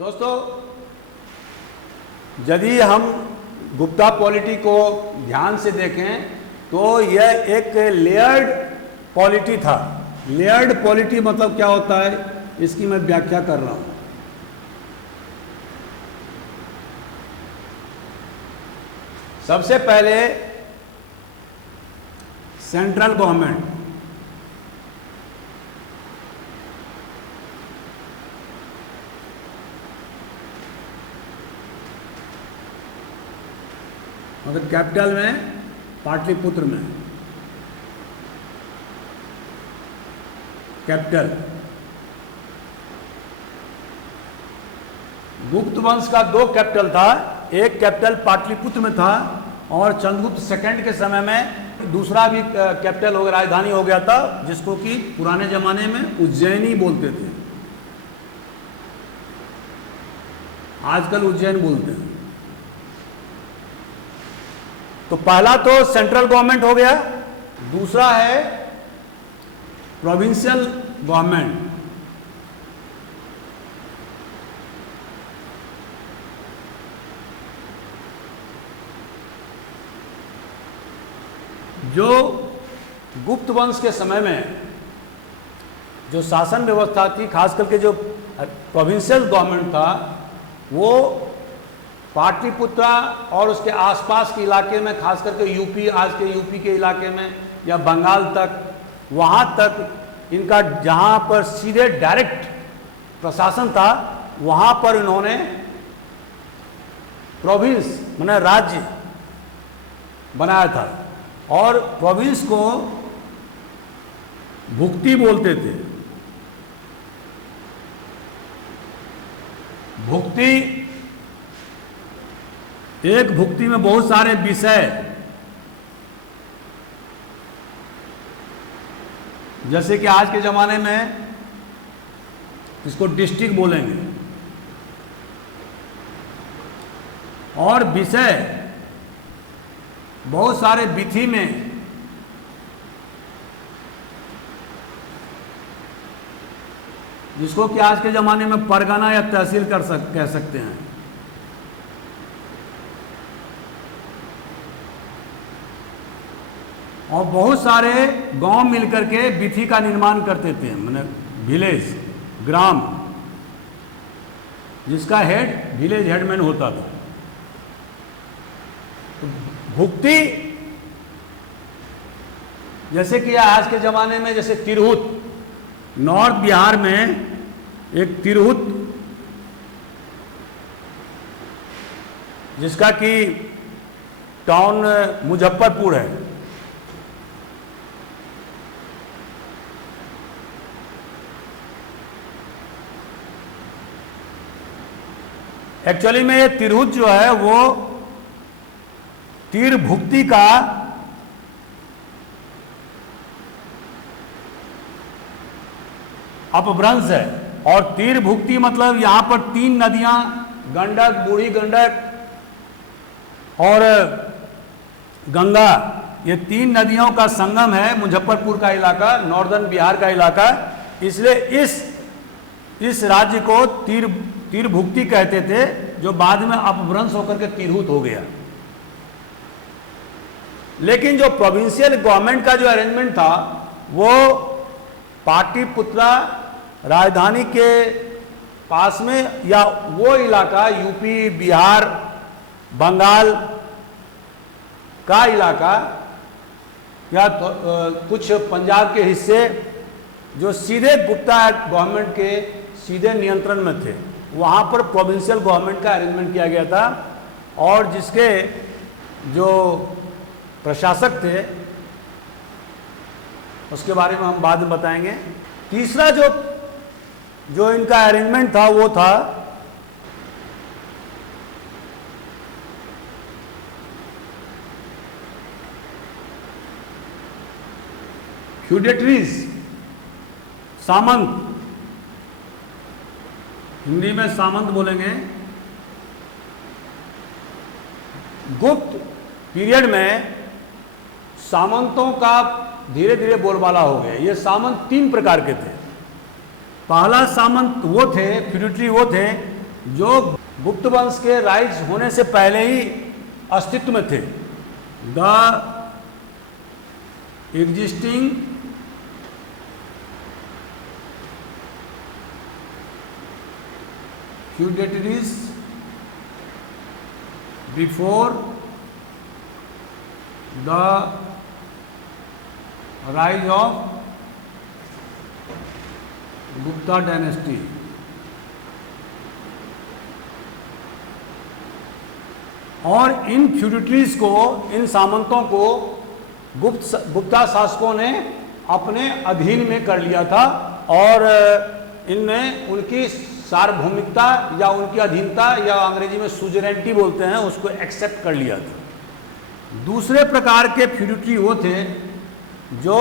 दोस्तों, यदि हम गुप्ता पॉलिटी को ध्यान से देखें तो यह एक लेयर्ड पॉलिटी था। लेयर्ड पॉलिटी मतलब क्या होता है, इसकी मैं व्याख्या कर रहा हूं। सबसे पहले सेंट्रल गवर्नमेंट, मतलब कैपिटल में पाटलिपुत्र में कैपिटल। गुप्त वंश का दो कैपिटल था, एक कैपिटल पाटलिपुत्र में था और चंद्रगुप्त सेकंड के समय में दूसरा भी कैपिटल हो गया, राजधानी हो गया था, जिसको कि पुराने जमाने में उज्जैनी बोलते थे, आजकल उज्जैन बोलते हैं। तो पहला तो सेंट्रल गवर्नमेंट हो गया, दूसरा है प्रोविंशियल गवर्नमेंट। जो गुप्त वंश के समय में जो शासन व्यवस्था थी, खास करके जो प्रोविंशियल गवर्नमेंट था, वो पाटलिपुत्र और उसके आसपास के इलाके में, खास करके यूपी, आज के यूपी के इलाके में या बंगाल तक, वहाँ तक इनका जहाँ पर सीधे डायरेक्ट प्रशासन था, वहाँ पर इन्होंने प्रोविंस माने राज्य बनाया था। और प्रोविंस को भुक्ति बोलते थे। भुक्ति, एक भुक्ति में बहुत सारे विषय, जैसे कि आज के जमाने में इसको डिस्ट्रिक्ट बोलेंगे, और विषय बहुत सारे विधि में जिसको कि आज के जमाने में परगना या तहसील कह सकते हैं। और बहुत सारे गांव मिलकर के विधि का निर्माण करते थे, माने विलेज, ग्राम, जिसका हेड विलेज हेडमैन होता था। भुक्ति, जैसे कि आज के जमाने में जैसे तिरहुत, नॉर्थ बिहार में एक तिरहुत, जिसका कि टाउन मुजफ्फरपुर है, एक्चुअली में ये तिरहुत जो है वो तीर भुक्ति का अपभ्रंश है। और तीर भुक्ति मतलब यहां पर तीन नदियां, गंडक, बूढ़ी गंडक और गंगा, ये तीन नदियों का संगम है मुजफ्फरपुर का इलाका, नॉर्दर्न बिहार का इलाका। इसलिए इस राज्य को तीर भुक्ति कहते थे, जो बाद में अपभ्रंश होकर के तिरहुत हो गया। लेकिन जो प्रोविंशियल गवर्नमेंट का जो अरेंजमेंट था, वो पाटलिपुत्र राजधानी के पास में या वो इलाका, यूपी, बिहार, बंगाल का इलाका या तो, कुछ पंजाब के हिस्से जो सीधे गुप्ता गवर्नमेंट के सीधे नियंत्रण में थे, वहाँ पर प्रोविंशियल गवर्नमेंट का अरेंजमेंट किया गया था। और जिसके जो प्रशासक थे उसके बारे में हम बाद में बताएंगे। तीसरा जो इनका अरेंजमेंट था वो था फ्यूडेटरीज, सामंत, हिंदी में सामंत बोलेंगे। गुप्त पीरियड में सामंतों का धीरे धीरे बोलबाला हो गया। ये सामंत तीन प्रकार के थे। पहला सामंत वो थे, फ्यूडेटरी वो थे जो गुप्त वंश के राइज होने से पहले ही अस्तित्व में थे। The existing feudatories before the rise of Gupta dynasty। और इन फ्यूडिटरीज को, इन सामंतों को गुप्ता शासकों ने अपने अधीन में कर लिया था और इनमें उनकी सार्वभौमिकता या उनकी अधीनता या अंग्रेजी में सुजरेंटी बोलते हैं, उसको एक्सेप्ट कर लिया था। दूसरे प्रकार के फ्यूडिटरी वो थे जो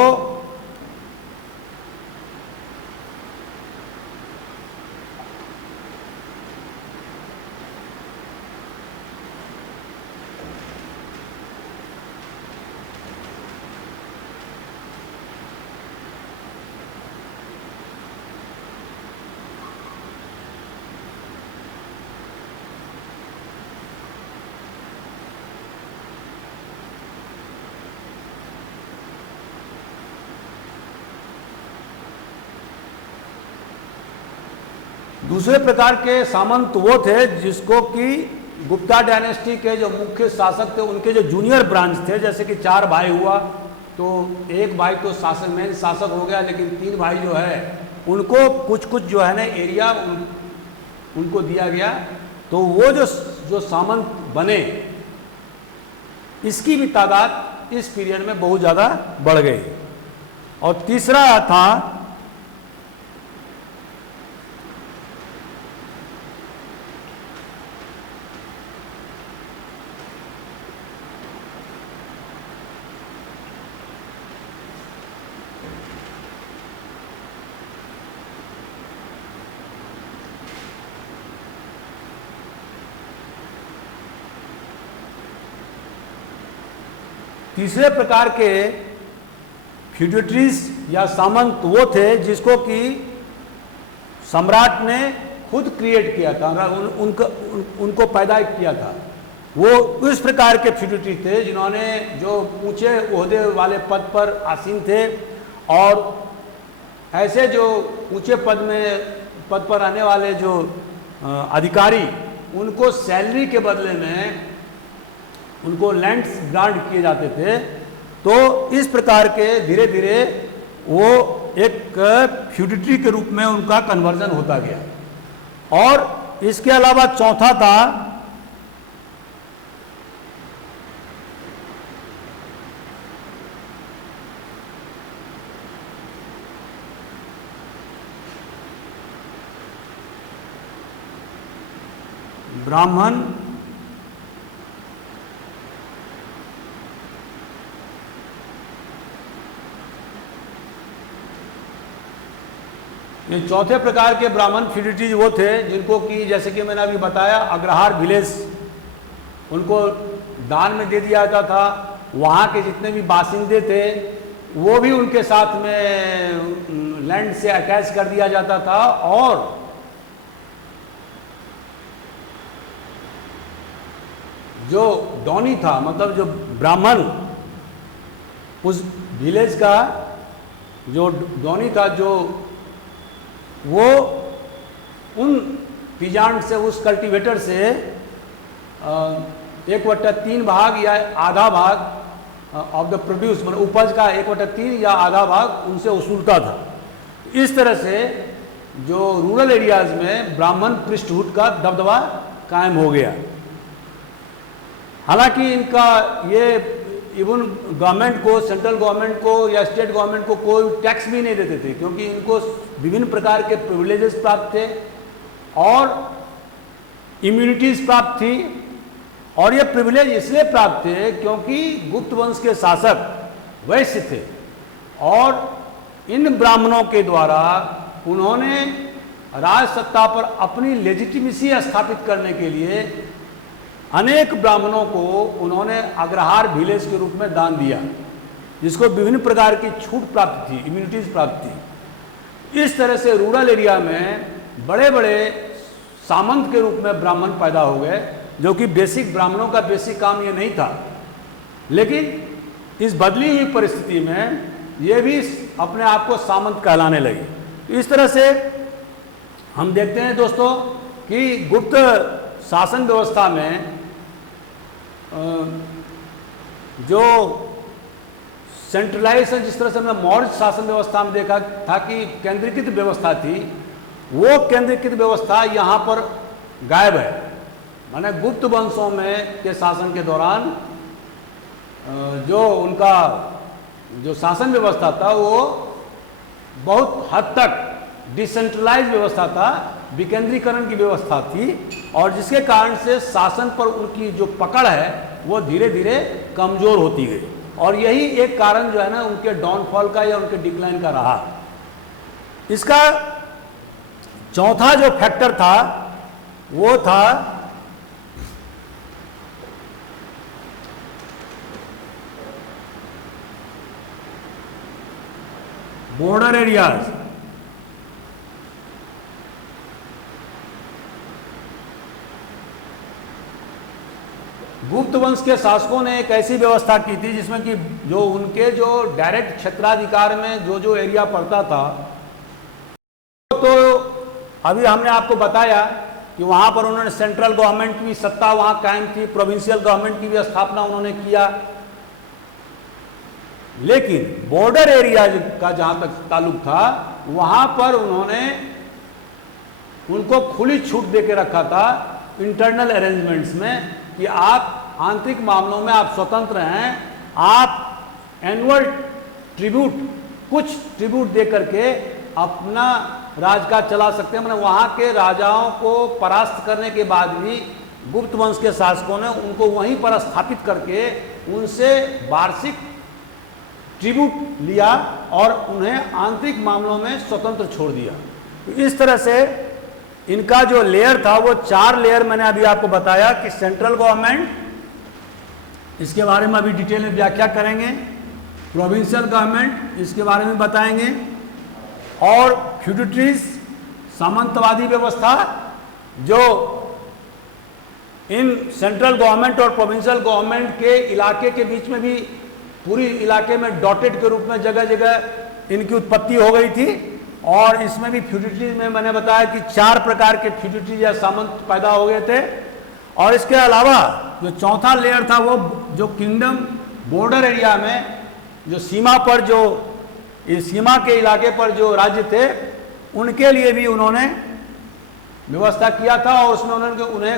दूसरे प्रकार के सामंत वो थे जिसको कि गुप्ता डायनेस्टी के जो मुख्य शासक थे उनके जो जूनियर ब्रांच थे, जैसे कि 4 भाई हुआ तो एक भाई तो शासक मेन शासक हो गया, लेकिन 3 भाई जो है उनको कुछ कुछ जो है ना एरिया उनको दिया गया। तो वो जो सामंत बने, इसकी भी तादाद इस पीरियड में बहुत ज़्यादा बढ़ गई। और तीसरा था तीसरे प्रकार के फ्यूडिटरीज या सामंत वो थे जिसको कि सम्राट ने खुद क्रिएट किया था, उनको पैदा किया था। वो उस प्रकार के फ्यूडिटरी थे जिन्होंने जो ऊंचे ओहदे वाले पद पर आसीन थे और ऐसे जो ऊंचे पद पर आने वाले जो अधिकारी, उनको सैलरी के बदले में उनको लैंड्स ग्रांट किए जाते थे। तो इस प्रकार के धीरे धीरे वो एक फ्यूडिटरी के रूप में उनका कन्वर्जन होता गया। और इसके अलावा चौथा था ब्राह्मण ये चौथे प्रकार के ब्राह्मण फ्यूडिटरीज वो थे जिनको कि जैसे कि मैंने अभी बताया अग्रहार विलेज उनको दान में दे दिया जाता था। वहाँ के जितने भी बासिंदे थे वो भी उनके साथ में लैंड से अटैच कर दिया जाता था। और जो डॉनी था, मतलब जो ब्राह्मण उस विलेज का जो डॉनी था, जो वो उन पीजांट से, उस कल्टीवेटर से 1/3 भाग या आधा भाग ऑफ द प्रोड्यूस, मतलब उपज का 1/3 या आधा भाग उनसे वसूलता था। इस तरह से जो रूरल एरियाज में ब्राह्मण प्रिस्टहुड का दबदबा कायम हो गया। हालांकि इनका ये इवन गवर्नमेंट को, सेंट्रल गवर्नमेंट को या स्टेट गवर्नमेंट को कोई टैक्स भी नहीं देते थे, क्योंकि इनको विभिन्न प्रकार के प्रिविलेजेस प्राप्त थे और इम्यूनिटीज प्राप्त थी। और ये प्रिविलेज इसलिए प्राप्त थे क्योंकि गुप्त वंश के शासक वैश्य थे और इन ब्राह्मणों के द्वारा उन्होंने राज सत्ता पर अपनी लेजिटिमेसी स्थापित करने के लिए अनेक ब्राह्मणों को उन्होंने अग्रहार विलेज के रूप में दान दिया, जिसको विभिन्न प्रकार की छूट प्राप्त थी, इम्यूनिटीज प्राप्त थी। इस तरह से रूरल एरिया में बड़े बड़े सामंत के रूप में ब्राह्मण पैदा हो गए, जो कि बेसिक ब्राह्मणों का बेसिक काम ये नहीं था। लेकिन इस बदली हुई परिस्थिति में ये भी अपने आप को सामंत कहलाने लगे। इस तरह से हम देखते हैं दोस्तों कि गुप्त शासन व्यवस्था में जो सेंट्रलाइजेशन, जिस तरह से हमने मौर्य शासन व्यवस्था में देखा था कि केंद्रीकृत व्यवस्था थी, वो केंद्रीकृत व्यवस्था यहाँ पर गायब है। माने गुप्त वंशों में के शासन के दौरान जो उनका जो शासन व्यवस्था था वो बहुत हद तक डिसेंट्रलाइज व्यवस्था था, विकेंद्रीकरण की व्यवस्था थी, और जिसके कारण से शासन पर उनकी जो पकड़ है वो धीरे धीरे कमजोर होती गई, और यही एक कारण जो है ना उनके डाउनफॉल का या उनके डिक्लाइन का रहा। इसका चौथा जो फैक्टर था वो था बॉर्डर एरियाज। गुप्त वंश के शासकों ने एक ऐसी व्यवस्था की थी जिसमें कि जो उनके जो डायरेक्ट क्षेत्राधिकार में जो जो एरिया पड़ता था, तो अभी हमने आपको बताया कि वहां पर उन्होंने सेंट्रल गवर्नमेंट की सत्ता वहां कायम थी, प्रोविंशियल गवर्नमेंट की भी स्थापना उन्होंने किया। लेकिन बॉर्डर एरिया का जहां तक ताल्लुक था, वहां पर उन्होंने उनको खुली छूट देके रखा था इंटरनल अरेंजमेंट्स में कि आप आंतरिक मामलों में आप स्वतंत्र हैं, आप एनुअल ट्रिब्यूट, कुछ ट्रिब्यूट दे करके अपना राजकाज चला सकते हैं। मतलब वहाँ के राजाओं को परास्त करने के बाद भी गुप्त वंश के शासकों ने उनको वहीं पर स्थापित करके उनसे वार्षिक ट्रिब्यूट लिया और उन्हें आंतरिक मामलों में स्वतंत्र छोड़ दिया। तो इस तरह से इनका जो लेयर था वो 4 लेयर मैंने अभी आपको बताया कि सेंट्रल गवर्नमेंट, इसके बारे में अभी डिटेल में व्याख्या करेंगे, प्रोविंशियल गवर्नमेंट इसके बारे में बताएंगे, और फ्यूडिटरीज सामंतवादी व्यवस्था जो इन सेंट्रल गवर्नमेंट और प्रोविंशियल गवर्नमेंट के इलाके के बीच में भी पूरी इलाके में डॉटेड के रूप में जगह जगह इनकी उत्पत्ति हो गई थी। और इसमें भी फ्यूडिटरीज में मैंने बताया कि 4 प्रकार के फ्यूडिटरीज या सामंत पैदा हो गए थे। और इसके अलावा जो चौथा लेयर था वो जो किंगडम बॉर्डर एरिया में जो सीमा पर जो इस सीमा के इलाके पर जो राज्य थे उनके लिए भी उन्होंने व्यवस्था किया था, और उसमें उन्होंने उन्हें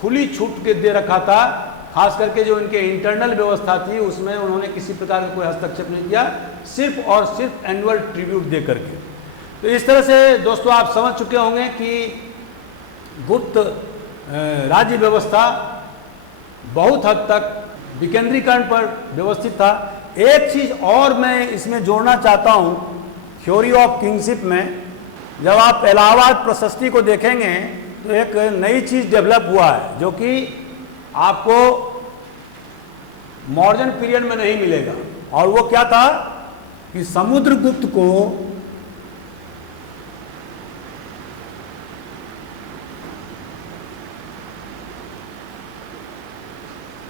खुली छूट के दे रखा था। खास करके जो इनके इंटरनल व्यवस्था थी उसमें उन्होंने किसी प्रकार का कोई हस्तक्षेप नहीं किया, सिर्फ और सिर्फ एनुअल ट्रिब्यूट दे करके। तो इस तरह से दोस्तों आप समझ चुके होंगे कि गुप्त राज्य व्यवस्था बहुत हद तक विकेंद्रीकरण पर व्यवस्थित था। एक चीज और मैं इसमें जोड़ना चाहता हूं, थ्योरी ऑफ किंगशिप में जब आप इलाहाबाद प्रशस्ति को देखेंगे तो एक नई चीज डेवलप हुआ है जो कि आपको मॉडर्न पीरियड में नहीं मिलेगा। और वो क्या था कि समुद्रगुप्त को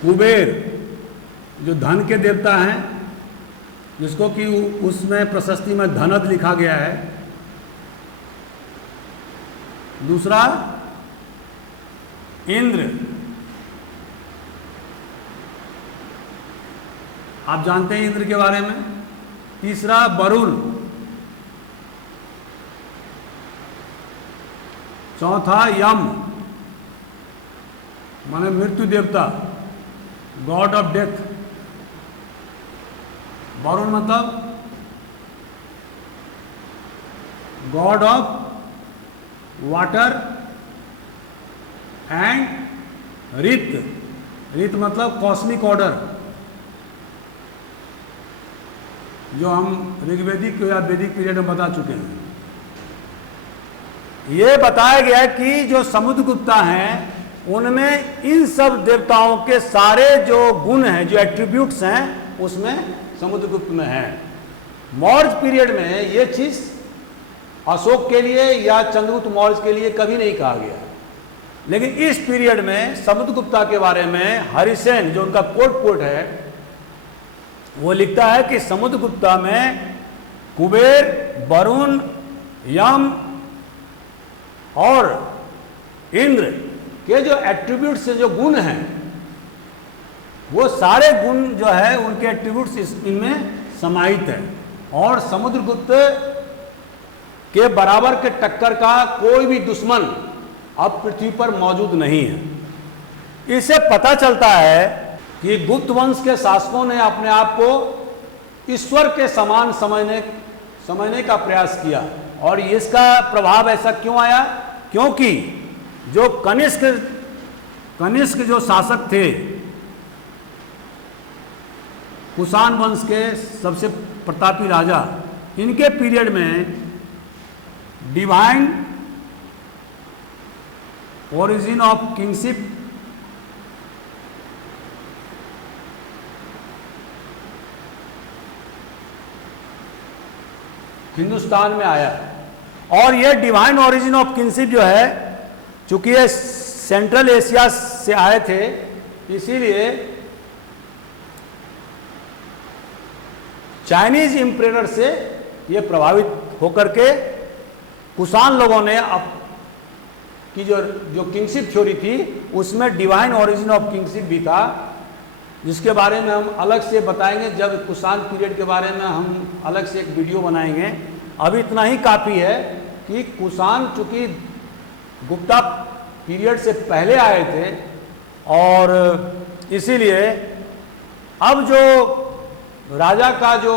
कुबेर जो धन के देवता हैं, जिसको कि उसमें प्रशस्ति में धनद लिखा गया है। दूसरा इंद्र, आप जानते हैं इंद्र के बारे में। तीसरा वरुण, चौथा यम माने मृत्यु देवता, गॉड ऑफ डेथ। वरुण मतलब god of water and Rita, Rita मतलब कॉस्मिक ऑर्डर, जो हम ऋग्वेदिक या वैदिक पीरियड में बता चुके हैं। यह बताया गया कि जो समुद्रगुप्ता हैं उनमें इन सब देवताओं के सारे जो गुण हैं, जो एट्रीब्यूट्स हैं, उसमें समुद्रगुप्त में है। मौर्य पीरियड में यह चीज अशोक के लिए या चंद्रगुप्त मौर्य के लिए कभी नहीं कहा गया। लेकिन इस पीरियड में समुद्रगुप्ता के बारे में हरिसेन, जो उनका कोट है, वो लिखता है कि समुद्रगुप्ता में कुबेर, वरुण, यम और इंद्र के जो एट्रीब्यूट्स से जो गुण हैं, वो सारे गुण जो है उनके एट्रीब्यूट्स इनमें समाहित है। और समुद्रगुप्त के बराबर के टक्कर का कोई भी दुश्मन अब पृथ्वी पर मौजूद नहीं है। इससे पता चलता है कि गुप्त वंश के शासकों ने अपने आप को ईश्वर के समान समझने का प्रयास किया। और इसका प्रभाव ऐसा क्यों आया? क्योंकि जो कनिष्क जो शासक थे, कुषाण वंश के सबसे प्रतापी राजा, इनके पीरियड में divine origin of kingship Hindustan में आया। और ये डिवाइन ओरिजिन ऑफ किंगशिप जो है, चूंकि ये सेंट्रल एशिया से आए थे, इसीलिए चाइनीज इंपरेटर से ये प्रभावित होकर के कुषाण लोगों ने अब की जो किंगशिप थ्योरी थी, उसमें डिवाइन ओरिजिन ऑफ किंगशिप भी था, जिसके बारे में हम अलग से बताएंगे। जब कुषाण पीरियड के बारे में हम अलग से एक वीडियो बनाएंगे। अभी इतना ही काफ़ी है कि कुषाण चूँकि गुप्ता पीरियड से पहले आए थे, और इसीलिए अब जो राजा का जो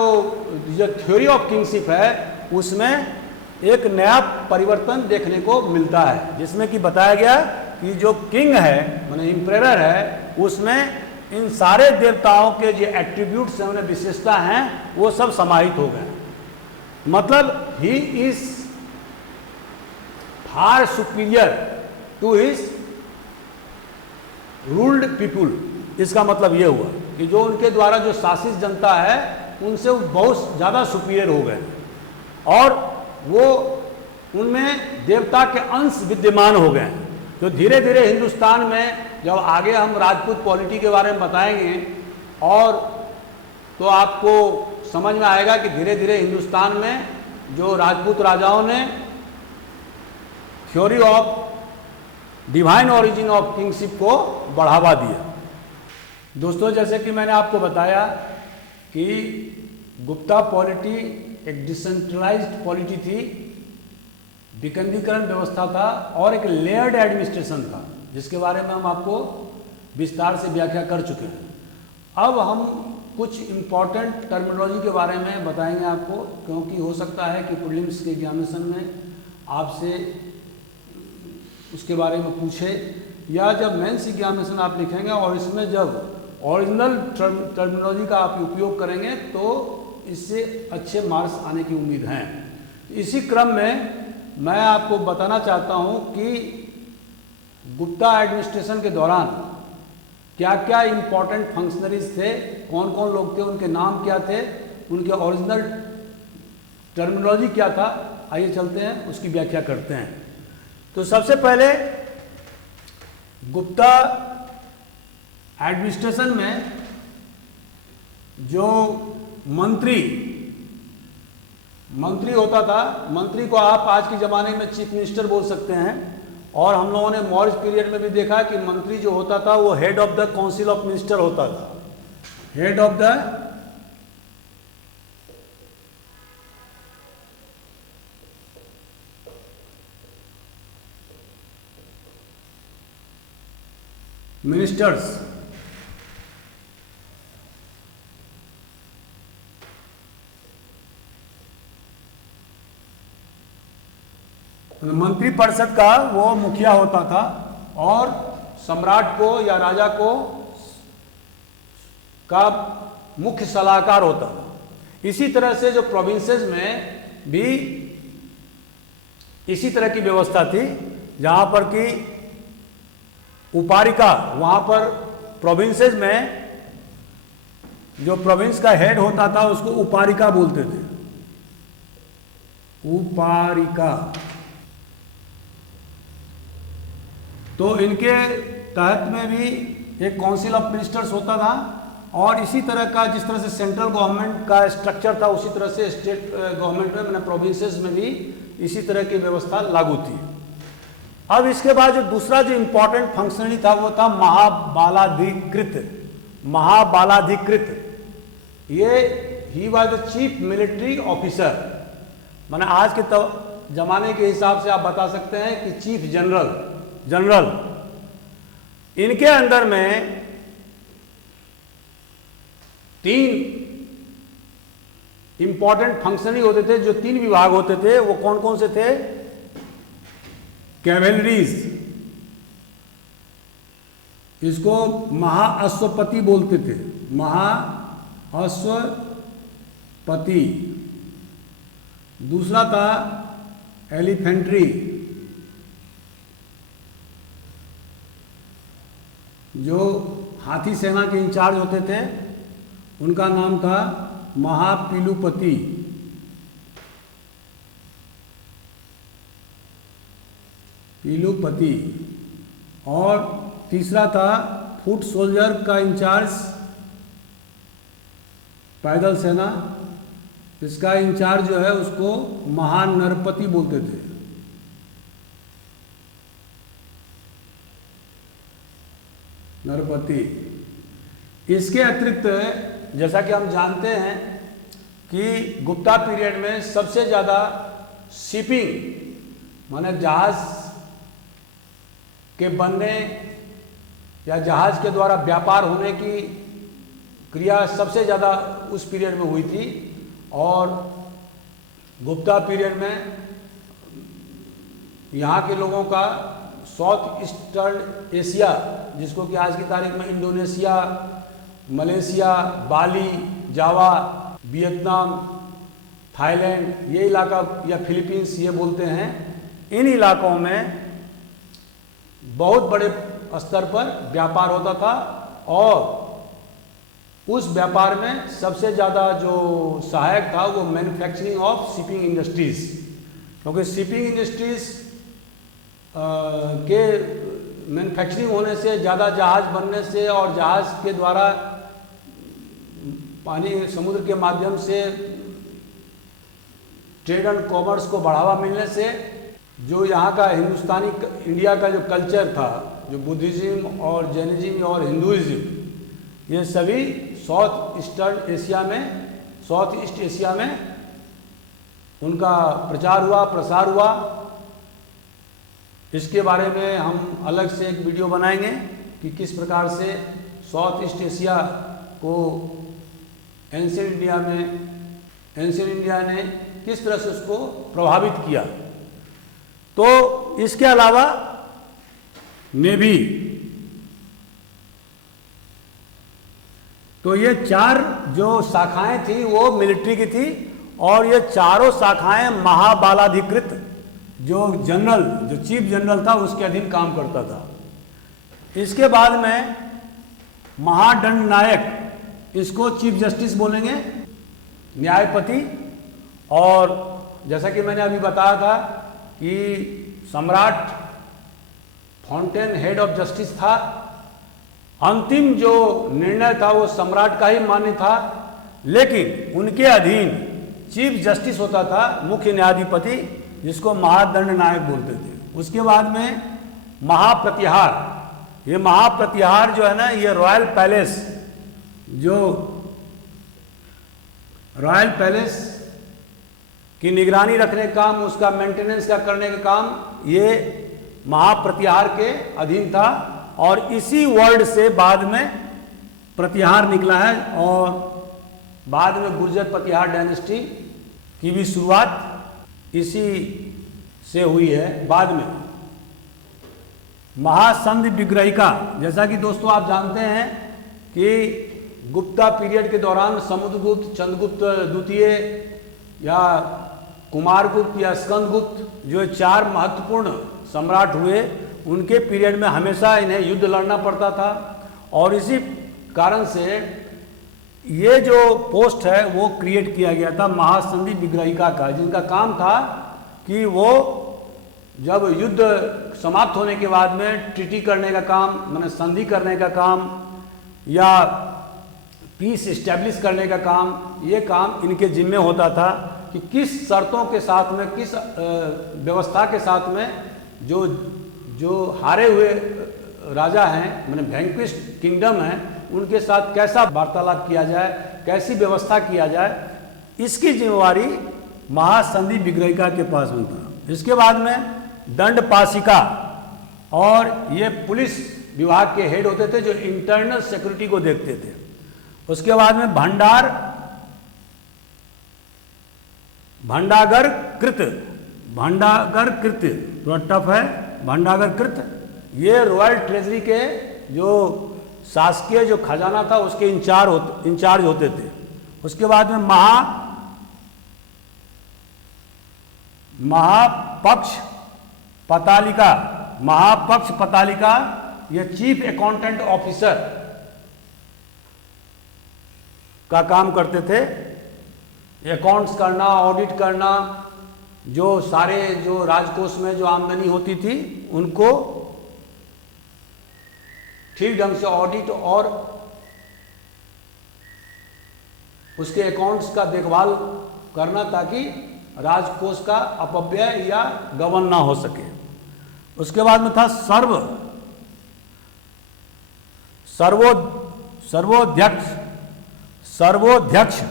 थ्योरी ऑफ किंगशिप है, उसमें एक नया परिवर्तन देखने को मिलता है, जिसमें कि बताया गया कि जो किंग है, माने इंपरेटर है, उसमें इन सारे देवताओं के जो एट्रीब्यूट्स हैं, उन्हें विशेषता हैं, वो सब समाहित हो गए। मतलब he is far superior to his ruled people. इसका मतलब ये हुआ कि जो उनके द्वारा जो शासित जनता है, उनसे वो बहुत ज़्यादा सुपीरियर हो गए, और वो उनमें देवता के अंश विद्यमान हो गए। तो धीरे धीरे हिंदुस्तान में, जब आगे हम राजपूत पॉलिटी के बारे में बताएंगे, और तो आपको समझ में आएगा कि धीरे धीरे हिंदुस्तान में जो राजपूत राजाओं ने theory of divine origin of kingship को बढ़ावा दिया। दोस्तों, जैसे कि मैंने आपको बताया कि गुप्ता पॉलिटी एक डिसेंट्रलाइज्ड पॉलिटी थी, विकेंद्रीकरण व्यवस्था था, और एक लेयर्ड एडमिनिस्ट्रेशन था, जिसके बारे में हम आपको विस्तार से व्याख्या कर चुके हैं। अब हम कुछ इम्पॉर्टेंट टर्मिनोलॉजी के बारे में बताएंगे आपको, क्योंकि हो सकता है कि प्रीलिम्स के एग्जामिनेशन में आपसे उसके बारे में पूछे, या जब मेंस एग्जामिनेशन आप लिखेंगे और इसमें जब ओरिजिनल टर्मिनोलॉजी का आप उपयोग करेंगे, तो इससे अच्छे मार्क्स आने की उम्मीद है। इसी क्रम में मैं आपको बताना चाहता हूं कि गुप्ता एडमिनिस्ट्रेशन के दौरान क्या क्या इंपॉर्टेंट फंक्शनरीज थे, कौन कौन लोग थे, उनके नाम क्या थे, उनके ओरिजिनल टर्मिनोलॉजी क्या था। आइए चलते हैं, उसकी व्याख्या करते हैं। तो सबसे पहले गुप्ता एडमिनिस्ट्रेशन में जो मंत्री होता था, मंत्री को आप आज के ज़माने में चीफ मिनिस्टर बोल सकते हैं, और हम लोगों ने मौर्य पीरियड में भी देखा कि मंत्री जो होता था वो head of the council of minister होता था, हेड ऑफ द मिनिस्टर्स। मंत्री परिषद का वो मुखिया होता था, और सम्राट को या राजा को का मुख्य सलाहकार होता था। इसी तरह से जो प्रोविंसेस में भी इसी तरह की व्यवस्था थी, जहां पर कि उपारिका, वहां पर प्रोविंसेस में जो प्रोविंस का हेड होता था उसको उपारिका बोलते थे, उपारिका। तो इनके तहत में भी एक काउंसिल ऑफ मिनिस्टर्स होता था, और इसी तरह का जिस तरह से सेंट्रल गवर्नमेंट का स्ट्रक्चर था उसी तरह से स्टेट गवर्नमेंट में, मैंने प्रोविंसेस में भी इसी तरह की व्यवस्था लागू थी। अब इसके बाद जो दूसरा जो इम्पोर्टेंट फंक्शनरी था वो था महाबालाधिकृत। ये he was the chief military officer, माने आज के जमाने के हिसाब से आप बता सकते हैं कि चीफ जनरल। इनके अंदर में 3 इंपॉर्टेंट फंक्शनरी होते थे, जो 3 विभाग होते थे। वो कौन कौन से थे? कैवेलरीज, इसको महाअश्वपति बोलते थे, महाअश्वपति। दूसरा था एलिफेंट्री, जो हाथी सेना के इंचार्ज होते थे, उनका नाम था महापीलुपति। और तीसरा था फुट सोल्जर का इंचार्ज, पैदल सेना, इसका इंचार्ज जो है उसको महानरपति बोलते थे। नरपति। इसके अतिरिक्त जैसा कि हम जानते हैं कि गुप्ता पीरियड में सबसे ज़्यादा शिपिंग, माने जहाज के बनने या जहाज के द्वारा व्यापार होने की क्रिया सबसे ज़्यादा उस पीरियड में हुई थी। और गुप्ता पीरियड में यहाँ के लोगों का साउथ ईस्टर्न एशिया, जिसको कि आज की तारीख में इंडोनेशिया, मलेशिया, बाली, जावा, वियतनाम, थाईलैंड, ये इलाका या फिलीपींस ये बोलते हैं, इन इलाकों में बहुत बड़े स्तर पर व्यापार होता था। और उस व्यापार में सबसे ज़्यादा जो सहायक था वो मैन्युफैक्चरिंग ऑफ शिपिंग इंडस्ट्रीज़, क्योंकि शिपिंग इंडस्ट्रीज़ के मैन्युफैक्चरिंग होने से, ज़्यादा जहाज बनने से और जहाज के द्वारा पानी समुद्र के माध्यम से ट्रेड एंड कॉमर्स को बढ़ावा मिलने से जो यहाँ का हिंदुस्तानी इंडिया का जो कल्चर था, जो बुद्धिज़्म और जैनिज़्म और हिंदुइज़्म, ये सभी साउथ ईस्ट एशिया में उनका प्रचार हुआ, प्रसार हुआ। इसके बारे में हम अलग से एक वीडियो बनाएंगे कि किस प्रकार से साउथ ईस्ट एशिया को एंशिएंट इंडिया ने किस तरह से उसको प्रभावित किया। तो इसके अलावा नेवी, तो ये 4 जो शाखाएं थी वो मिलिट्री की थी, और ये चारों शाखाएं महाबालाधिकृत जो चीफ जनरल था उसके अधीन काम करता था। इसके बाद में महादंड नायक, इसको चीफ जस्टिस बोलेंगे, न्यायपति। और जैसा कि मैंने अभी बताया था कि सम्राट फाउंटेन हेड ऑफ जस्टिस था, अंतिम जो निर्णय था वो सम्राट का ही मान्य था, लेकिन उनके अधीन चीफ जस्टिस होता था, मुख्य न्यायाधिपति, जिसको महादंड नायक बोलते थे। उसके बाद में महाप्रतिहार, ये महाप्रतिहार जो है ना, ये रॉयल पैलेस की निगरानी रखने का काम, उसका मेंटेनेंस का करने का काम ये महाप्रतिहार के अधीन था। और इसी वर्ड से बाद में प्रतिहार निकला है, और बाद में गुर्जर प्रतिहार डायनेस्टी की भी शुरुआत इसी से हुई है। बाद में महासंधि विग्रहिका, जैसा कि दोस्तों आप जानते हैं कि गुप्ता पीरियड के दौरान समुद्रगुप्त, चंद्रगुप्त द्वितीय या कुमारगुप्त या स्कंदगुप्त, जो 4 महत्वपूर्ण सम्राट हुए, उनके पीरियड में हमेशा इन्हें युद्ध लड़ना पड़ता था। और इसी कारण से ये जो पोस्ट है वो क्रिएट किया गया था महासंधि विग्रहिका का, जिनका काम था कि वो जब युद्ध समाप्त होने के बाद में ट्रीटी करने का काम, माने संधि करने का काम या पीस इस्टेब्लिश करने का काम, ये काम इनके जिम्मे होता था कि किस शर्तों के साथ में, किस व्यवस्था के साथ में जो हारे हुए राजा हैं, माने वैंक्विश्ड किंगडम हैं, उनके साथ कैसा वार्तालाप किया जाए, कैसी व्यवस्था किया जाए, इसकी जिम्मेवारी महासंधि विग्रहिका के पास में था। इसके बाद में दंडपाशिका, और ये पुलिस विभाग के हेड होते थे जो इंटरनल सिक्योरिटी को देखते थे। उसके बाद में भंडागर कृत, थोड़ा टफ है, भंडागर कृत, ये रॉयल ट्रेजरी के जो शासकीय जो खजाना था उसके इंचार्ज होते थे। उसके बाद में महापक्ष पतालिका, ये चीफ अकाउंटेंट ऑफिसर का काम करते थे। अकाउंट्स करना, ऑडिट करना, जो सारे जो राजकोष में जो आमदनी होती थी उनको ठीक ढंग से ऑडिट और उसके अकाउंट्स का देखभाल करना, ताकि राजकोष का अपव्यय या गबन ना हो सके। उसके बाद में था सर्वोध्यक्ष,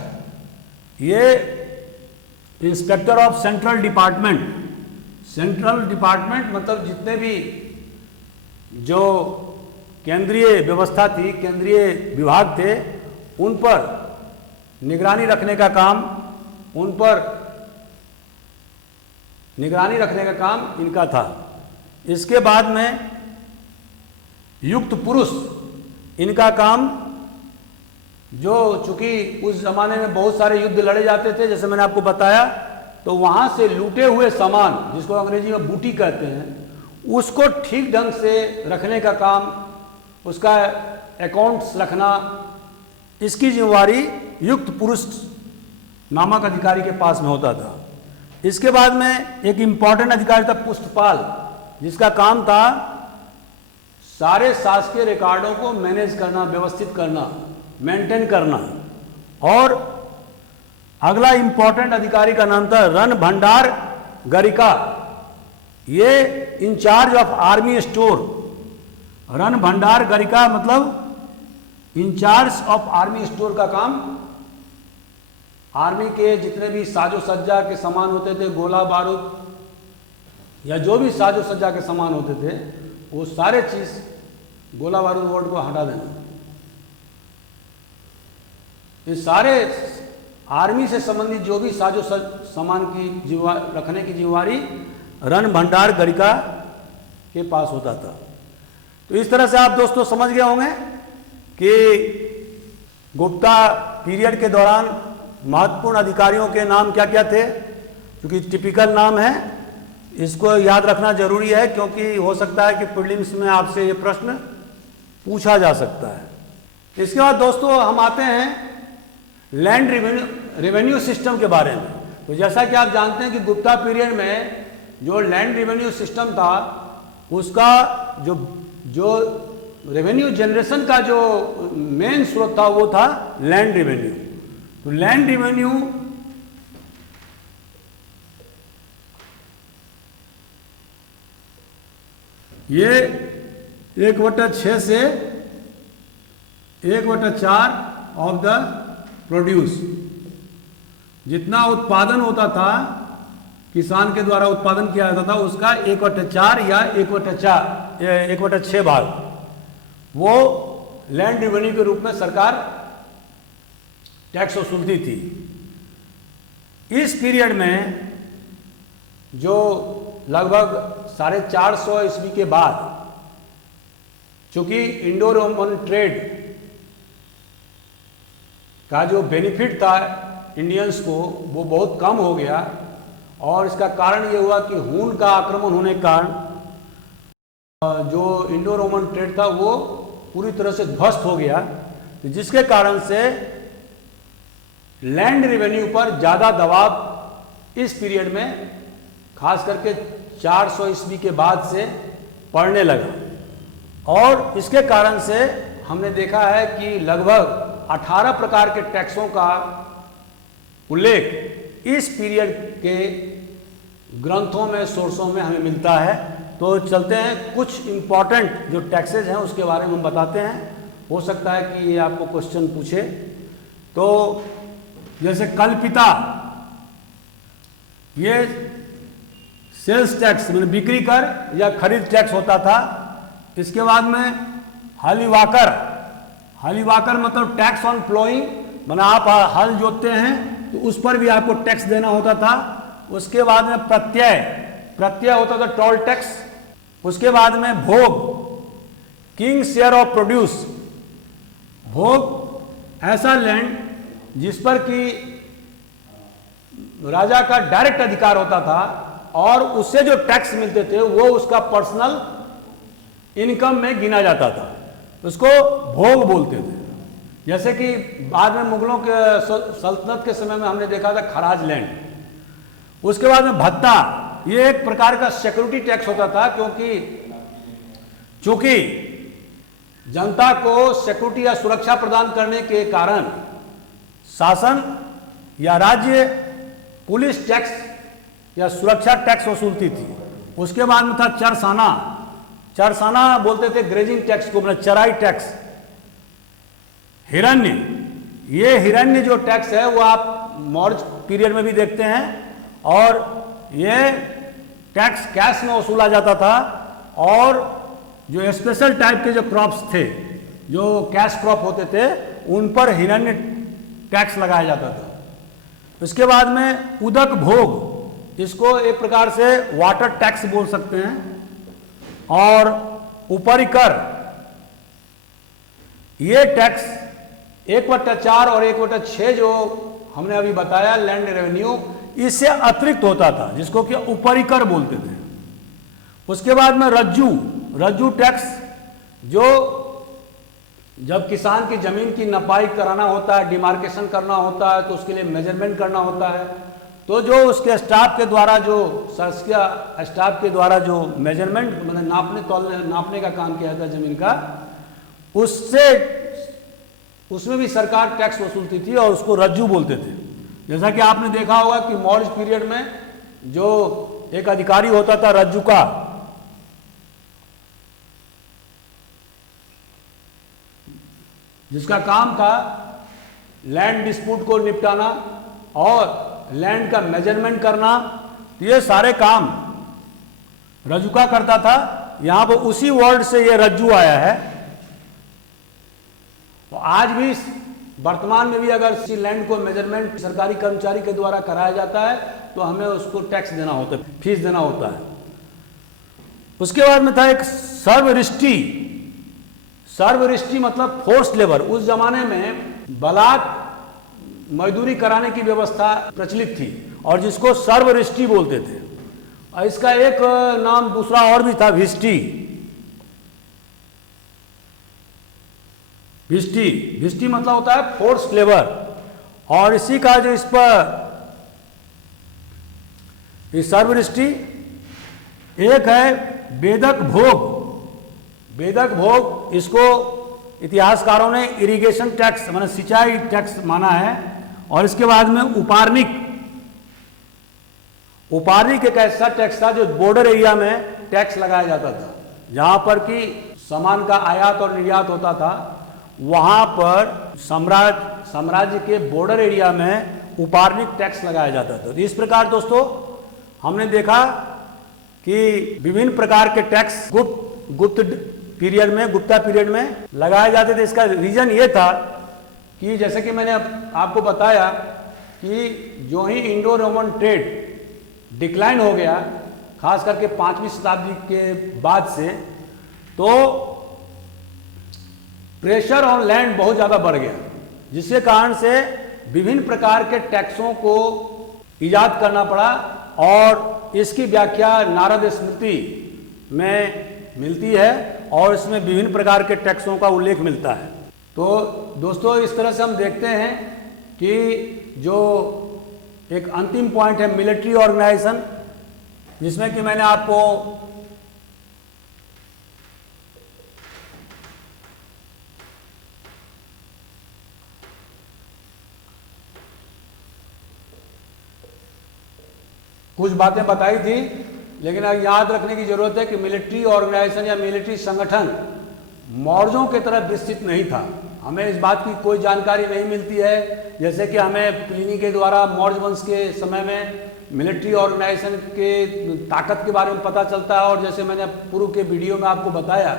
ये इंस्पेक्टर ऑफ सेंट्रल डिपार्टमेंट मतलब जितने भी जो केंद्रीय व्यवस्था थी, केंद्रीय विभाग थे, उन पर निगरानी रखने का काम इनका था। इसके बाद में युक्त पुरुष, इनका काम, जो चूंकि उस जमाने में बहुत सारे युद्ध लड़े जाते थे, जैसे मैंने आपको बताया, तो वहां से लूटे हुए सामान, जिसको अंग्रेजी में बूटी कहते हैं, उसको ठीक ढंग से रखने का काम, उसका अकाउंट्स रखना, इसकी जिम्मेवारी युक्त पुरुष नामक अधिकारी के पास में होता था। इसके बाद में एक इंपॉर्टेंट अधिकारी था पुस्तपाल, जिसका काम था सारे शासकीय रिकॉर्डों को मैनेज करना, व्यवस्थित करना, मेंटेन करना। और अगला इंपॉर्टेंट अधिकारी का नाम था रणभंडार गरिका, ये इंचार्ज ऑफ आर्मी स्टोर। रणभंडार गरिका मतलब इंचार्ज ऑफ आर्मी स्टोर का काम, आर्मी के जितने भी साजो सज्जा के सामान होते थे, गोला बारूद या जो भी साजो सज्जा के सामान होते थे, वो सारे चीज गोला बारूद वर्ड को हटा देना। ये सारे आर्मी से संबंधित जो भी साजो सामान की रखने की जिम्मेवारी रणभंडार गरिका के पास होता था। तो इस तरह से आप दोस्तों समझ गए होंगे कि गुप्ता पीरियड के दौरान महत्वपूर्ण अधिकारियों के नाम क्या क्या थे। क्योंकि टिपिकल नाम है, इसको याद रखना जरूरी है, क्योंकि हो सकता है कि प्रीलिम्स में आपसे ये प्रश्न पूछा जा सकता है। इसके बाद दोस्तों हम आते हैं लैंड रेवेन्यू सिस्टम के बारे में। तो जैसा कि आप जानते हैं कि गुप्ता पीरियड में जो लैंड रेवेन्यू सिस्टम था, उसका जो रेवेन्यू जनरेशन का जो मेन स्रोत था वो था लैंड रेवेन्यू। तो लैंड रेवेन्यू ये 1/6 से 1/4 ऑफ द प्रोड्यूस, जितना उत्पादन होता था, किसान के द्वारा उत्पादन किया जाता था, उसका 1/4 या 1/6 भाग वो लैंड रेवेन्यू के रूप में सरकार टैक्स वसूलती थी। इस पीरियड में जो लगभग 450 ईस्वी के बाद, चूंकि इंडो रोमन ट्रेड का जो बेनिफिट था इंडियंस को, वो बहुत कम हो गया। और इसका कारण ये हुआ कि हून का आक्रमण होने के कारण जो इंडो रोमन ट्रेड था वो पूरी तरह से ध्वस्त हो गया, जिसके कारण से लैंड रेवेन्यू पर ज़्यादा दबाव इस पीरियड में, खास करके 400 ईस्वी के बाद से पड़ने लगा और इसके कारण से हमने देखा है कि लगभग 18 प्रकार के टैक्सों का उल्लेख इस पीरियड के ग्रंथों में, सोर्सों में हमें मिलता है। तो चलते हैं, कुछ इंपॉर्टेंट जो टैक्सेज हैं उसके बारे में हम बताते हैं। हो सकता है कि ये आपको क्वेश्चन पूछे। तो जैसे कल्पिता, ये सेल्स टैक्स मतलब बिक्री कर या खरीद टैक्स होता था। इसके बाद में हलीवाकर, हलीवाकर मतलब टैक्स ऑन प्लोइंग, मतलब आप हल जोतते हैं तो उस पर भी आपको टैक्स देना होता था। उसके बाद में प्रत्यय, प्रत्यय होता था टोल टैक्स। उसके बाद में भोग, किंग शेयर ऑफ प्रोड्यूस, भोग ऐसा लैंड जिस पर कि राजा का डायरेक्ट अधिकार होता था और उससे जो टैक्स मिलते थे वो उसका पर्सनल इनकम में गिना जाता था, उसको भोग बोलते थे। जैसे कि बाद में मुगलों के सल्तनत के समय में हमने देखा था खराज लैंड। उसके बाद में भत्ता, ये एक प्रकार का सिक्योरिटी टैक्स होता था, क्योंकि चूंकि जनता को सिक्योरिटी या सुरक्षा प्रदान करने के कारण शासन या राज्य पुलिस टैक्स या सुरक्षा टैक्स वसूलती थी। उसके बाद में था चरसाना, चरसाना बोलते थे ग्रेजिंग टैक्स को, मतलब चराई टैक्स। हिरण्य, ये हिरण्य जो टैक्स है वो आप मौर्य पीरियड में भी देखते हैं और ये टैक्स कैश में वसूला जाता था। और जो स्पेशल टाइप के जो क्रॉप्स थे, जो कैश क्रॉप होते थे, उन पर हिरण्य टैक्स लगाया जाता था। उसके बाद में उदक भोग, इसको एक प्रकार से वाटर टैक्स बोल सकते हैं। और उपरिकर, ये टैक्स 1/4 और 1/6 जो हमने अभी बताया लैंड रेवेन्यू, इससे अतिरिक्त होता था, जिसको कि उपरिकर बोलते थे। उसके बाद में रज्जू, रज्जू टैक्स, जो जब किसान की जमीन की नपाई कराना होता है, डिमार्केशन करना होता है, तो उसके लिए मेजरमेंट करना होता है, तो जो उसके स्टाफ के द्वारा, जो शासकीय स्टाफ के द्वारा जो मेजरमेंट मतलब नापने तोलने नापने का काम किया जाता है जमीन का, उससे उसमें भी सरकार टैक्स वसूलती थी और उसको रज्जू बोलते थे। जैसा कि आपने देखा होगा कि मौर्य पीरियड में जो एक अधिकारी होता था रज्जू का, जिसका काम था लैंड डिस्प्यूट को निपटाना और लैंड का मेजरमेंट करना, ये सारे काम रज्जुका करता था। यहां पर उसी वर्ड से ये रज्जू आया है। तो आज भी वर्तमान में भी अगर किसी लैंड को मेजरमेंट सरकारी कर्मचारी के द्वारा कराया जाता है तो हमें उसको टैक्स देना होता है, फीस देना होता है। उसके बाद में था एक सर्वरिष्टि, सर्वरिष्टि मतलब फोर्स लेबर। उस जमाने में बलात् मजदूरी कराने की व्यवस्था प्रचलित थी और जिसको सर्वरिष्टि बोलते थे। और इसका एक नाम दूसरा और भी था, भिष्टि। भिष्टि, भिष्टि मतलब होता है फोर्स लेबर। और इसी का जो इस पर सर्वरिष्टि, एक है वेदक भोग। वेदक भोग, इसको इतिहासकारों ने इरिगेशन टैक्स माने सिंचाई टैक्स माना है। और इसके बाद में उपार्निक, उपार्निक एक ऐसा टैक्स था जो बॉर्डर एरिया में टैक्स लगाया जाता था, जहां पर कि सामान का आयात और निर्यात होता था। वहां पर साम्राज्य के बॉर्डर एरिया में उपार्निक टैक्स लगाया जाता था। तो इस प्रकार दोस्तों हमने देखा कि विभिन्न प्रकार के टैक्स गुप्त पीरियड में, गुप्ता पीरियड में लगाए जाते थे। इसका रीजन ये था कि जैसे कि मैंने आपको बताया कि जो ही इंडो रोमन ट्रेड डिक्लाइन हो गया, खास करके 5वीं शताब्दी के बाद से, तो प्रेशर ऑन लैंड बहुत ज़्यादा बढ़ गया, जिसके कारण से विभिन्न प्रकार के टैक्सों को इजाद करना पड़ा। और इसकी व्याख्या नारद स्मृति में मिलती है और इसमें विभिन्न प्रकार के टैक्सों का उल्लेख मिलता है। तो दोस्तों इस तरह से हम देखते हैं कि जो एक अंतिम पॉइंट है मिलिट्री ऑर्गेनाइजेशन, जिसमें कि मैंने आपको कुछ बातें बताई थी, लेकिन अब याद रखने की जरूरत है कि मिलिट्री ऑर्गेनाइजेशन या मिलिट्री संगठन मौर्यों की तरह विस्तृत नहीं था। हमें इस बात की कोई जानकारी नहीं मिलती है, जैसे कि हमें प्लिनी के द्वारा मौर्य वंश के समय में मिलिट्री ऑर्गेनाइजेशन के ताकत के बारे में पता चलता है। और जैसे मैंने पूर्व के वीडियो में आपको बताया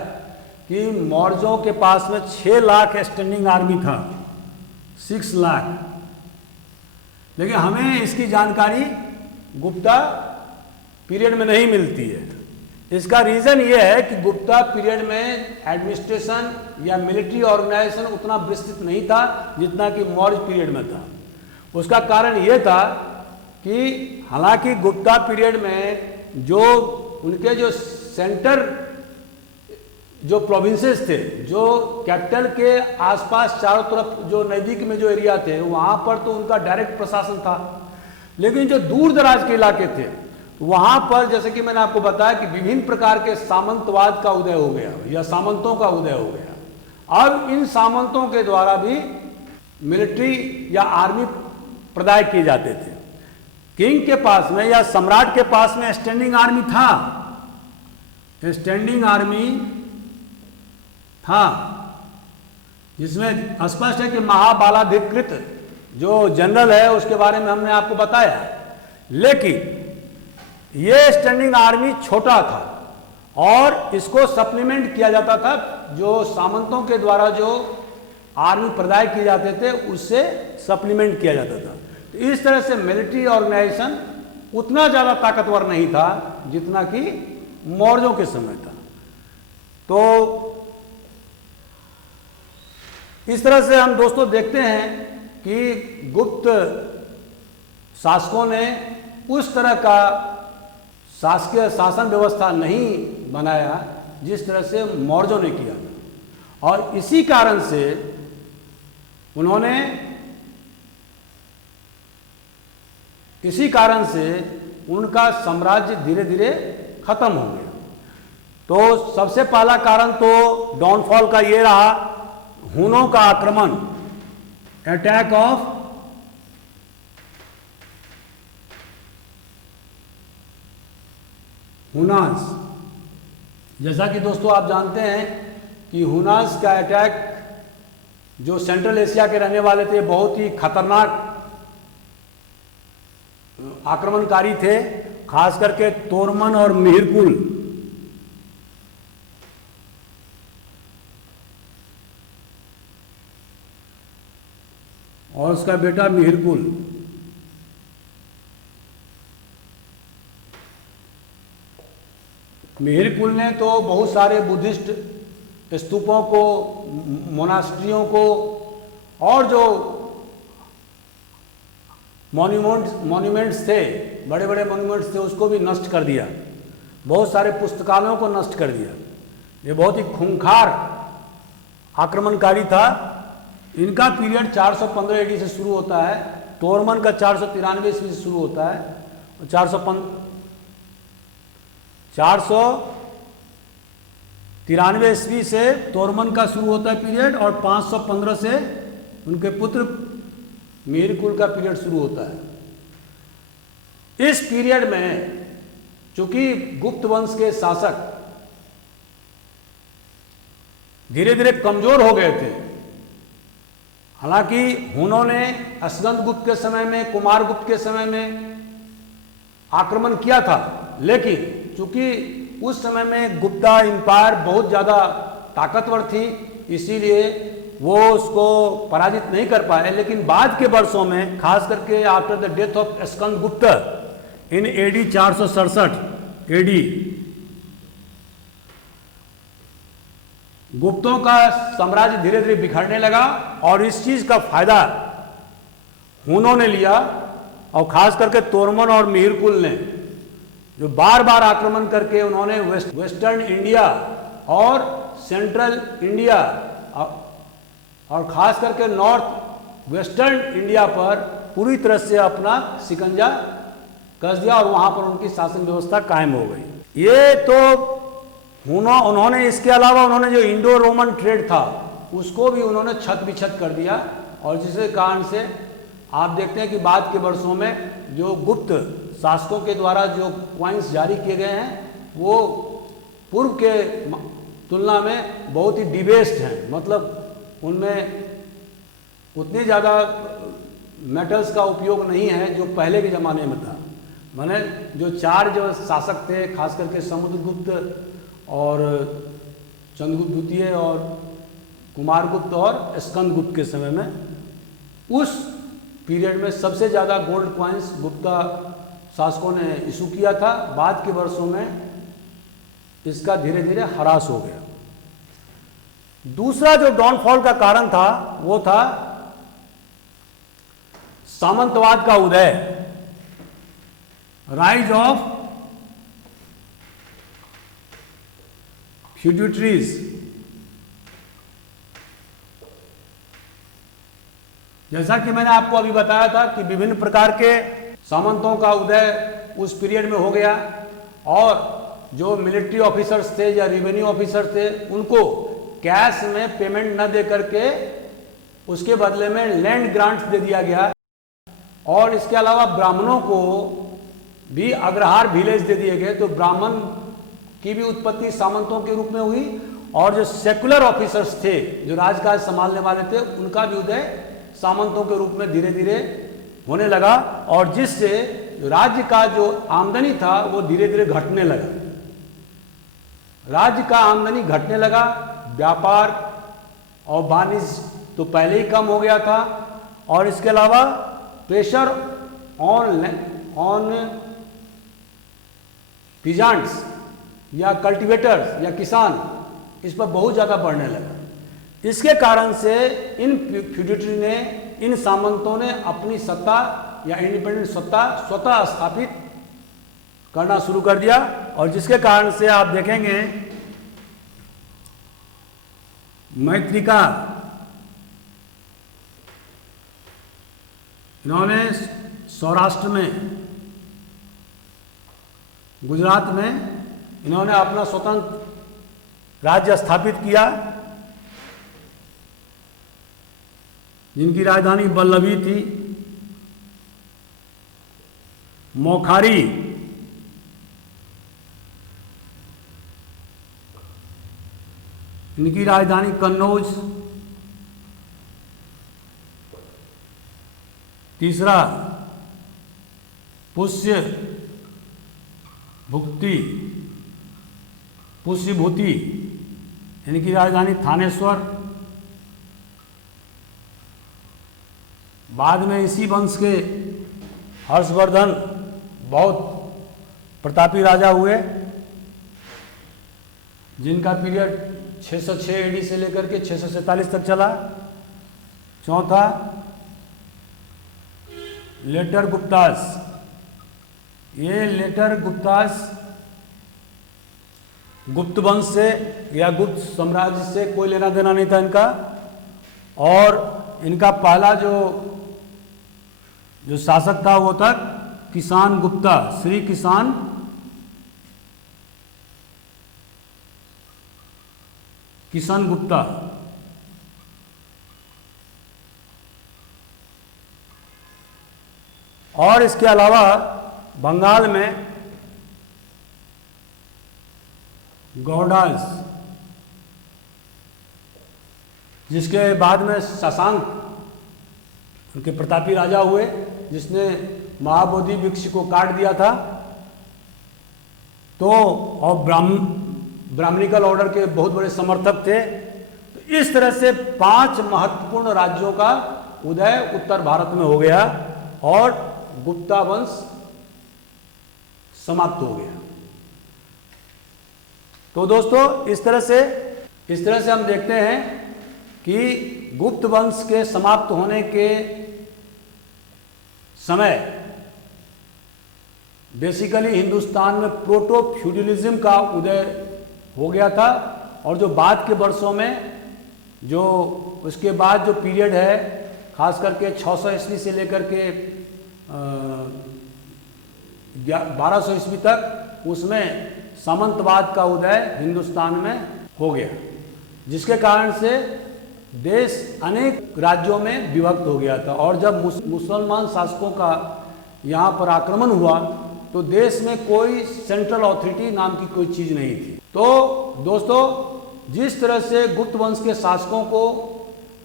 कि मौर्यों के पास में 6 लाख स्टैंडिंग आर्मी था, 6 लाख, लेकिन हमें इसकी जानकारी गुप्ता पीरियड में नहीं मिलती है। इसका रीजन यह है कि गुप्ता पीरियड में एडमिनिस्ट्रेशन या मिलिट्री ऑर्गेनाइजेशन उतना विस्तृत नहीं था जितना कि मौर्य पीरियड में था। उसका कारण यह था कि हालांकि गुप्ता पीरियड में जो उनके जो सेंटर जो प्रोविंसेस थे, जो कैपिटल के आसपास चारों तरफ जो नज़दीक में जो एरिया थे, वहाँ पर तो उनका डायरेक्ट प्रशासन था। लेकिन जो दूर दराज के इलाके थे वहाँ पर, जैसे कि मैंने आपको बताया कि विभिन्न प्रकार के सामंतवाद का उदय हो गया या सामंतों का उदय हो गया। अब इन सामंतों के द्वारा भी मिलिट्री या आर्मी प्रदाय किए जाते थे। किंग के पास में या सम्राट के पास में स्टैंडिंग आर्मी था, स्टैंडिंग आर्मी था, जिसमें स्पष्ट है कि महाबालाधिकृत जो जनरल है उसके बारे में हमने आपको बताया। लेकिन ये स्टैंडिंग आर्मी छोटा था और इसको सप्लीमेंट किया जाता था, जो सामंतों के द्वारा जो आर्मी प्रदाय किए जाते थे उससे सप्लीमेंट किया जाता था। तो इस तरह से मिलिट्री ऑर्गेनाइजेशन उतना ज़्यादा ताकतवर नहीं था जितना कि मौर्यों के समय था। तो इस तरह से हम दोस्तों देखते हैं कि गुप्त शासकों ने उस तरह का शासकीय शासन व्यवस्था नहीं बनाया जिस तरह से मौर्यों ने किया, और इसी कारण से उनका साम्राज्य धीरे धीरे खत्म हो गया। तो सबसे पहला कारण तो डाउनफॉल का ये रहा, हुनों का आक्रमण, अटैक ऑफ हुनास। जैसा कि दोस्तों आप जानते हैं कि हुनास का अटैक, जो सेंट्रल एशिया के रहने वाले थे, बहुत ही खतरनाक आक्रमणकारी थे, खास करके तोरमन और मिहिरकुल। और उसका बेटा मिहिरकुल। मिहिरकुल ने तो बहुत सारे बुद्धिस्ट स्तूपों को, मोनास्ट्रियों को और जो मॉन्यूमेंट्स थे, बड़े बड़े मॉन्यूमेंट्स थे, उसको भी नष्ट कर दिया। बहुत सारे पुस्तकालयों को नष्ट कर दिया। ये बहुत ही खूंखार आक्रमणकारी था। इनका पीरियड 415 एडी से शुरू होता है, तोरमन का 493 ईस्वी से शुरू होता है, और 493 ईस्वी से तोरमन का शुरू होता है पीरियड, और 515 से उनके पुत्र मिहिरकुल का पीरियड शुरू होता है। इस पीरियड में चूंकि गुप्त वंश के शासक धीरे धीरे कमजोर हो गए थे, हालांकि हुनों ने अस्कंदगुप्त के समय में, कुमारगुप्त के समय में आक्रमण किया था, लेकिन चूंकि उस समय में गुप्ता एम्पायर बहुत ज़्यादा ताकतवर थी, इसीलिए वो उसको पराजित नहीं कर पाए। लेकिन बाद के वर्षों में, खास करके after the death of Skandagupta in AD 467 AD, गुप्तों का साम्राज्य धीरे धीरे बिखरने लगा, और इस चीज का फायदा हुनों ने लिया, और खास करके तोरमन और मिहिरकुल ने, जो बार बार आक्रमण करके उन्होंने वेस्टर्न इंडिया और सेंट्रल इंडिया और खास करके नॉर्थ वेस्टर्न इंडिया पर पूरी तरह से अपना शिकंजा कस दिया और वहाँ पर उनकी शासन व्यवस्था कायम हो गई। ये तो उन्होंने इसके अलावा उन्होंने जो इंडो रोमन ट्रेड था उसको भी उन्होंने छत बिछत कर दिया, और जिसके कारण से आप देखते हैं कि बाद के वर्षों में जो गुप्त शासकों के द्वारा जो कॉइन्स जारी किए गए हैं वो पूर्व के तुलना में बहुत ही डिबेस्ड हैं, मतलब उनमें उतने ज़्यादा मेटल्स का उपयोग नहीं है जो पहले के ज़माने में था। माने जो चार जो शासक थे, खास करके समुद्रगुप्त और चंद्रगुप्त द्वितीय और कुमारगुप्त और स्कंदगुप्त के समय में, उस पीरियड में सबसे ज़्यादा गोल्ड कॉइन्स गुप्ता शासकों ने इशू किया था। बाद के वर्षों में इसका धीरे धीरे ह्रास हो गया। दूसरा जो डाउनफॉल का कारण था वो था सामंतवाद का उदय, राइज ऑफ फ्यूडिटरीज। जैसा कि मैंने आपको अभी बताया था कि विभिन्न प्रकार के सामंतों का उदय उस पीरियड में हो गया, और जो मिलिट्री ऑफिसर्स थे या रेवेन्यू ऑफिसर थे उनको कैश में पेमेंट न दे करके उसके बदले में लैंड ग्रांट्स दे दिया गया, और इसके अलावा ब्राह्मणों को भी अग्रहार विलेज दे दिए गए। तो ब्राह्मण की भी उत्पत्ति सामंतों के रूप में हुई, और जो सेकुलर ऑफिसर्स थे जो राजकाज संभालने वाले थे उनका भी उदय सामंतों के रूप में धीरे धीरे होने लगा, और जिससे राज्य का जो आमदनी था वो धीरे धीरे घटने लगा। राज्य का आमदनी घटने लगा, व्यापार और वाणिज्य तो पहले ही कम हो गया था, और इसके अलावा प्रेशर ऑन पीजांट्स या कल्टीवेटर्स या किसान इस पर बहुत ज़्यादा बढ़ने लगा। इसके कारण से इन फ्यूडिटरी ने, इन सामंतों ने अपनी सत्ता या इंडिपेंडेंट सत्ता स्वतः स्थापित करना शुरू कर दिया, और जिसके कारण से आप देखेंगे मैत्रिका, इन्होंने सौराष्ट्र में, गुजरात में इन्होंने अपना स्वतंत्र राज्य स्थापित किया, जिनकी राजधानी वल्लभी थी। मोखारी, इनकी राजधानी कन्नौज। तीसरा पुष्य भूति, इनकी राजधानी थानेश्वर। बाद में इसी वंश के हर्षवर्धन बहुत प्रतापी राजा हुए, जिनका पीरियड 606 एडी से लेकर के 647 तक चला। चौथा लेटर गुप्तास, ये लेटर गुप्तास गुप्त वंश से या गुप्त साम्राज्य से कोई लेना देना नहीं था इनका, और इनका पहला जो शासक था वो था किसान गुप्ता, श्री किसान गुप्ता। और इसके अलावा बंगाल में गौडास, जिसके बाद में शशांक उनके प्रतापी राजा हुए, जिसने महाबोधि वृक्ष को काट दिया था। तो और ब्राह्मणिकल ऑर्डर के बहुत बड़े समर्थक थे। तो इस तरह से 5 महत्वपूर्ण राज्यों का उदय उत्तर भारत में हो गया और गुप्ता वंश समाप्त हो गया। तो दोस्तों इस तरह से हम देखते हैं कि गुप्त वंश के समाप्त होने के समय बेसिकली हिंदुस्तान में प्रोटो फ्यूडलिज्म का उदय हो गया था। और जो बाद के वर्षों में जो उसके बाद जो पीरियड है, खास करके 600 ईस्वी से लेकर के 1200 ईस्वी तक उसमें सामंतवाद का उदय हिंदुस्तान में हो गया, जिसके कारण से देश अनेक राज्यों में विभक्त हो गया था। और जब मुसलमान शासकों का यहाँ पर आक्रमण हुआ तो देश में कोई सेंट्रल अथॉरिटी नाम की कोई चीज़ नहीं थी। तो दोस्तों, जिस तरह से गुप्त वंश के शासकों को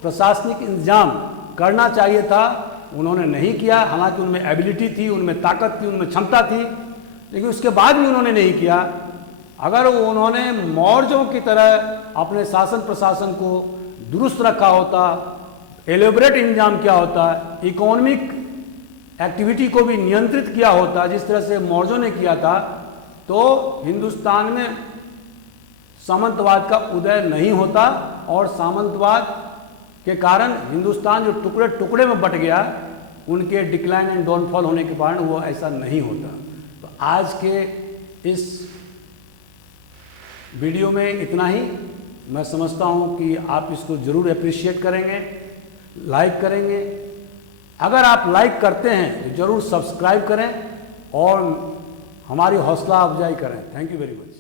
प्रशासनिक इंतजाम करना चाहिए था उन्होंने नहीं किया। हालांकि उनमें एबिलिटी थी, उनमें ताकत थी, उनमें क्षमता थी, लेकिन उसके बाद भी उन्होंने नहीं किया। अगर उन्होंने मौर्यों की तरह अपने शासन प्रशासन को दुरुस्त रखा होता, एलेबरेट इंतजाम किया होता, इकोनॉमिक एक्टिविटी को भी नियंत्रित किया होता जिस तरह से मौर्यों ने किया था, तो हिंदुस्तान में सामंतवाद का उदय नहीं होता और सामंतवाद के कारण हिंदुस्तान जो टुकड़े टुकड़े में बट गया, उनके डिक्लाइन एंड डाउनफॉल होने के कारण वो ऐसा नहीं होता। तो आज के इस वीडियो में इतना ही। मैं समझता हूँ कि आप इसको ज़रूर अप्रिशिएट करेंगे, लाइक करेंगे। अगर आप लाइक करते हैं तो ज़रूर सब्सक्राइब करें और हमारी हौसला अफजाई करें। Thank you very much.